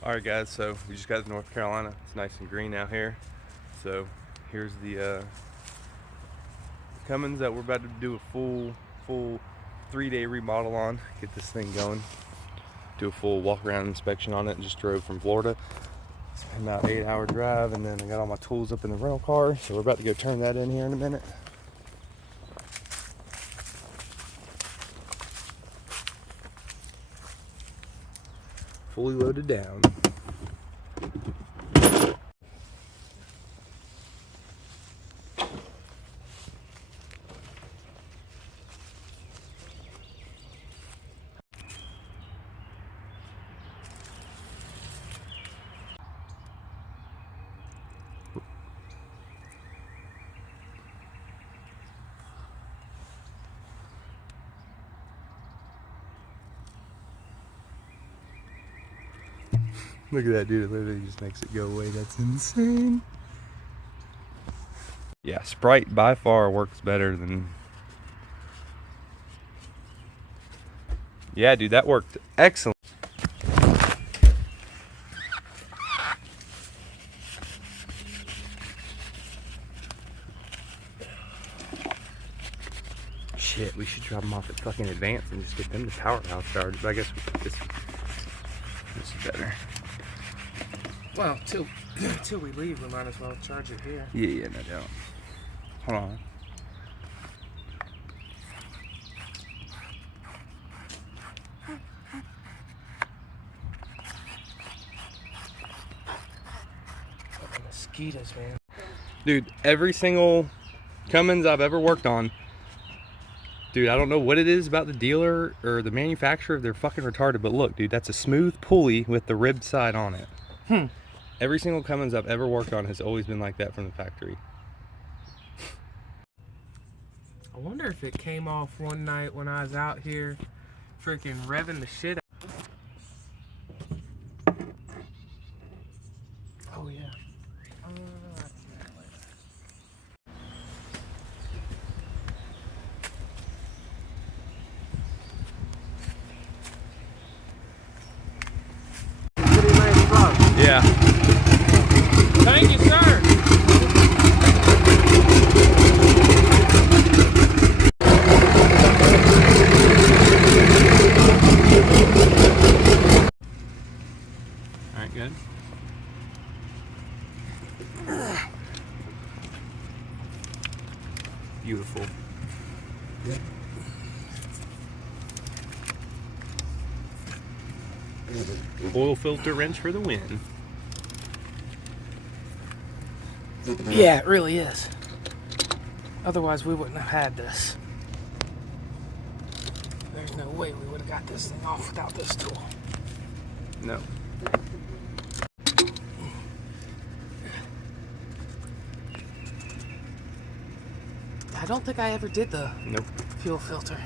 Alright guys, so we just got to North Carolina. It's nice and green out here. So here's the Cummins that we're about to do a full 3-day remodel on. Get this thing going. Do a full walk around inspection on it. Just drove from Florida. It's been about an 8-hour drive, and then I got all my tools up in the rental car. So we're about to go turn that in here in a minute. Fully loaded down. Look at that dude, it literally just makes it go away. That's insane. Yeah, Sprite by far works better than... Yeah, dude, that worked excellent. Shit, we should drop them off at fucking Advance and just get them the powerhouse charged. But I guess this is better. Well, till we leave, we might as well charge it here. Yeah, no doubt. Hold on. Fucking mosquitoes, man. Dude, every single Cummins I've ever worked on, dude, I don't know what it is about the dealer or the manufacturer. They're fucking retarded. But look, dude, that's a smooth pulley with the ribbed side on it. Every single Cummins I've ever worked on has always been like that from the factory. I wonder if it came off one night when I was out here freaking revving the shit out. Oh, yeah. Yeah. Thank you, sir. All right, good. Beautiful. Yep. Oil filter wrench for the win. Yeah, it really is. Otherwise, we wouldn't have had this. There's no way we would have got this thing off without this tool. No. I don't think I ever did the Nope. fuel filter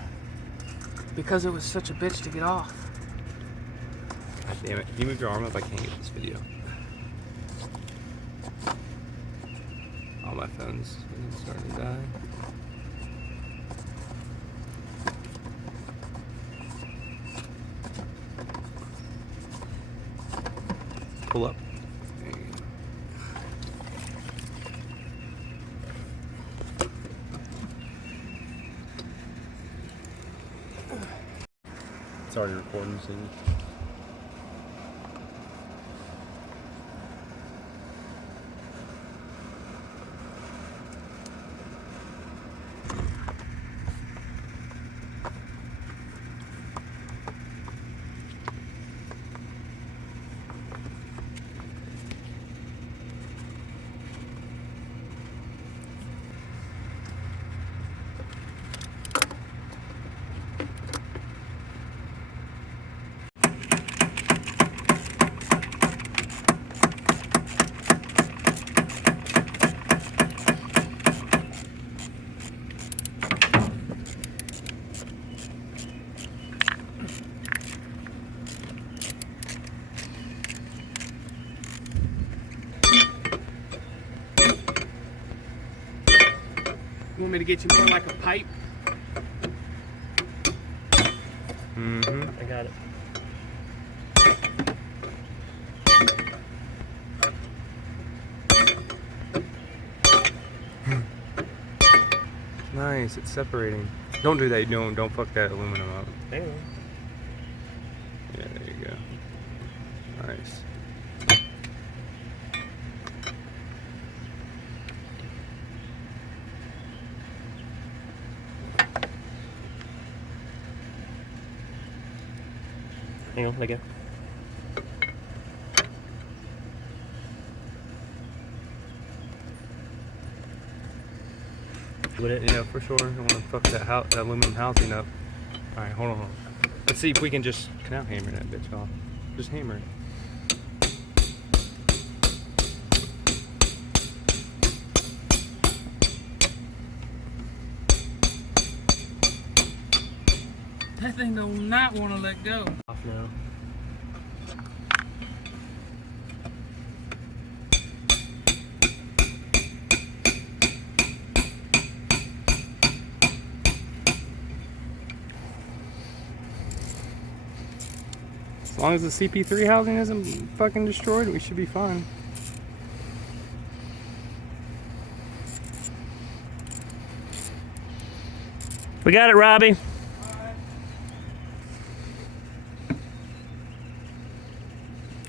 because it was such a bitch to get off. God damn it. Can you move your arm up? I can't get this video. All my phones starting to die. Pull up. There you go. It's already recording, so You want me to get you more like a pipe? mm-hmm. I got it. nice. It's separating. Don't do that. Don't fuck that aluminum up. Anyway. Yeah, there you go. Nice. Hang on, let go. Yeah, for sure. I don't want to fuck that aluminum housing up. All right, hold on. Let's see if we can just canal hammer that bitch off. Just hammer it. That thing do not want to let go. Off now. As long as the CP3 housing isn't fucking destroyed, we should be fine. We got it, Robbie.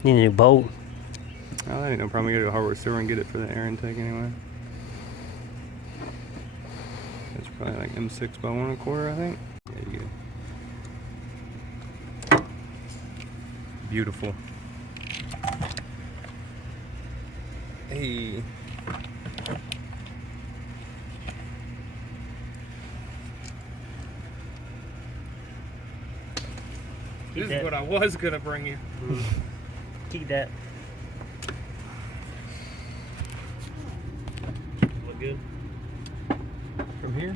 Need a new bolt. Oh, that ain't no problem. We gotta go to hardware store and get it for the air intake anyway. It's probably like M6 by 1 1/4, I think. Yeah, you go. Beautiful. Hey. This is what I was gonna bring you. Keep that. Look good. From here?